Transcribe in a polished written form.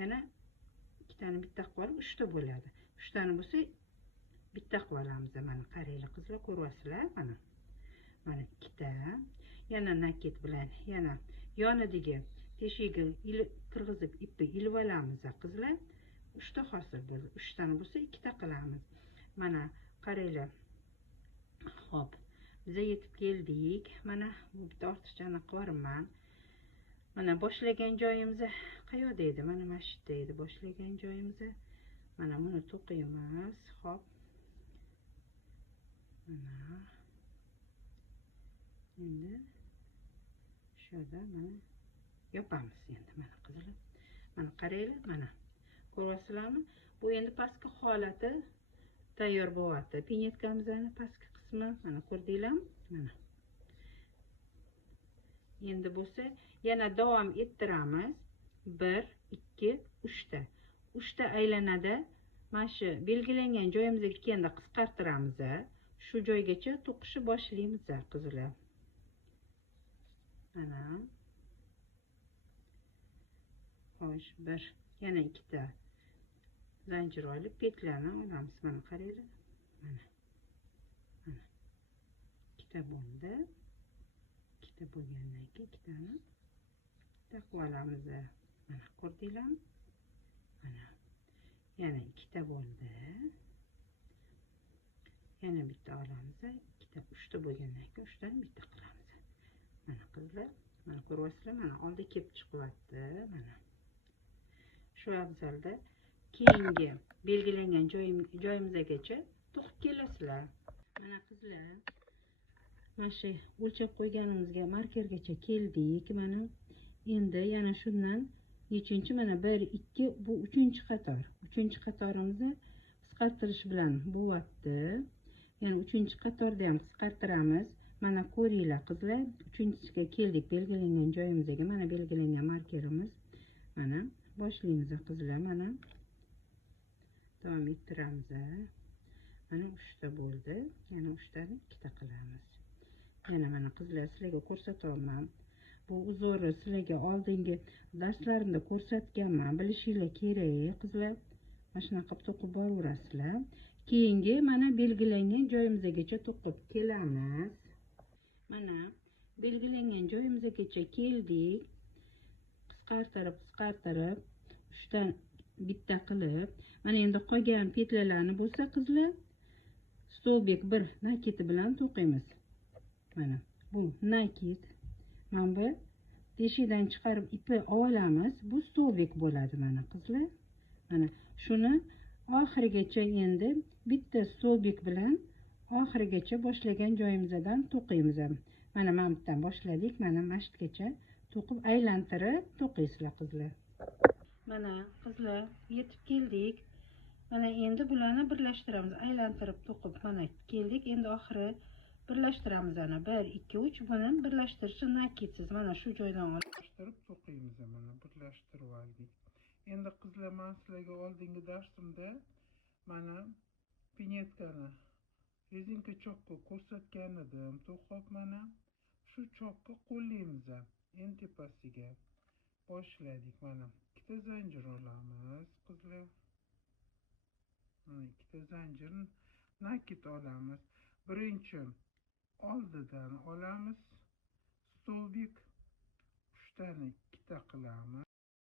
yana ikkitani bitta qilib olib 3 ta bo'ladi. 3 tani bo'lsa bitta qilib olamiz. Mana qaranglar qizlar, ko'ryapsizlar? Mana 2 ta. Yana nakit bilan yana yoniga teshigiga kirgizib ipni ilib olamiz qizlar. 3 ta hosil bo'ldi. 3 tani bo'lsa 2 ta qilamiz. Mana qaranglar. Xo'p, biz yetib keldik. Mana bu bitta ortiqchani qilib yuboraman. Mana boshlagan joyimiz qayoqda edi? Mana shu yerda edi boshlagan joyimiz. Mana buni to'qiymiz. Xo'p. Mana endi shu yerda mana yopamiz endi. Mana qizlar. Mana qaranglar, mana ko'ryapsizlarmi? Bu endi pastki holati tayyor bo'lyapti. Pinyetkamizni pastki qismi mana ko'rdinglarmi? Mana. Endi bo'lsa yana davom ettiramiz. 1 2 3 ta. 3 ta aylanada mana shu belgilangan joyimizga kelganda qisqartiramiz. Shu joygacha to'qishni boshlaymiz qizlar. Mana. Xo'sh, 1 yana 2 ta zanjir olib petlani olamiz. Mana qaranglar. Mana. Mana. 2 ta bo'ldi. 2 ta bo'lgandan keyin 2 tani taqib olamiz. Mana ko'rdinglarmi? Mana. Yana 2 ta bo'ldi. Yana bitta olamiz. 2 ta, 3 ta bo'lgandan keyin 3 tani bitta qilamiz. Mana qizlar, mana ko'ryapsizlar? Mana oldi kelib chiqyapti. Mana. Shu afzalda keyingi belgilangan joyimizgacha to'qib kelasizlar. Mana qizlar, mana shu o'lchab qo'yganimizga markergacha keldik. Mana endi yana shundan nechinchi? Mana 1 2 bu 3-qator. 3-qatorimizni qisqartirish bilan bo'lyapti. Yana 3-qatorda ham qisqartiramiz. Mana ko'ringlar qizlar, 3-ga keldik belgilangan joyimizga. Mana belgilangan markerimiz. Mana boshlaymiz qizlar. Mana davom ettiramiz. Mana 3 ta bo'ldi. Yana 3 tani 2 ta qilamiz. Yana mana qizlar, sizlarga ko'rsatyapman. Bu uzori sizlarga oldingi darslarimda ko'rsatganman. Bilishinglar kerak qizlar. Mana shunaqa qilib to'qib boraverasizlar. Keyingi mana belgilangan joyimizgacha to'qib kelamiz. Mana belgilangan joyimizgacha keldik. Qisqartirib 3 dan bitta qilib, mana endi qolgan petlalarni bo'lsa qizlar, stolbek 1 nakiti bilan to'qiymiz. Mana bu nakit. Mana bu teshikdan chiqarib ipi olamiz. Bu stolbek bo'ladi mana qizlar. Mana shuni oxirigacha endi bitta stolbek bilan oxirigacha boshlagan joyimizdan to'qiymiz. Mana bundan boshladik. Mana mashtgacha to'qib aylantirib to'qiysizlar qizlar. Mana qizlar yetib keldik. Mana endi bularni birlashtiramiz. Aylantirib to'qib mana keldik. Endi oxiri birlashtiramiz. Ana 1 2 3 buni birlashtirishi nakitsiz. Mana shu joydan birlashtirib to'qiymiz. Mana birlashtirib oldik. Endi qizlar, men sizlarga oldingi darsimda mana pinyetkani rezinka chokka ko'rsatgan edim. To'qib mana shu chokka qo'llaymiz. Endi tepasiga boshladik. Mana 2 ta zanjir olamiz qizlar. Mana 2 ta zanjir nakit olamiz. Birinchi oldidan olamiz stolbik. 3 tani 2 ta qilamiz.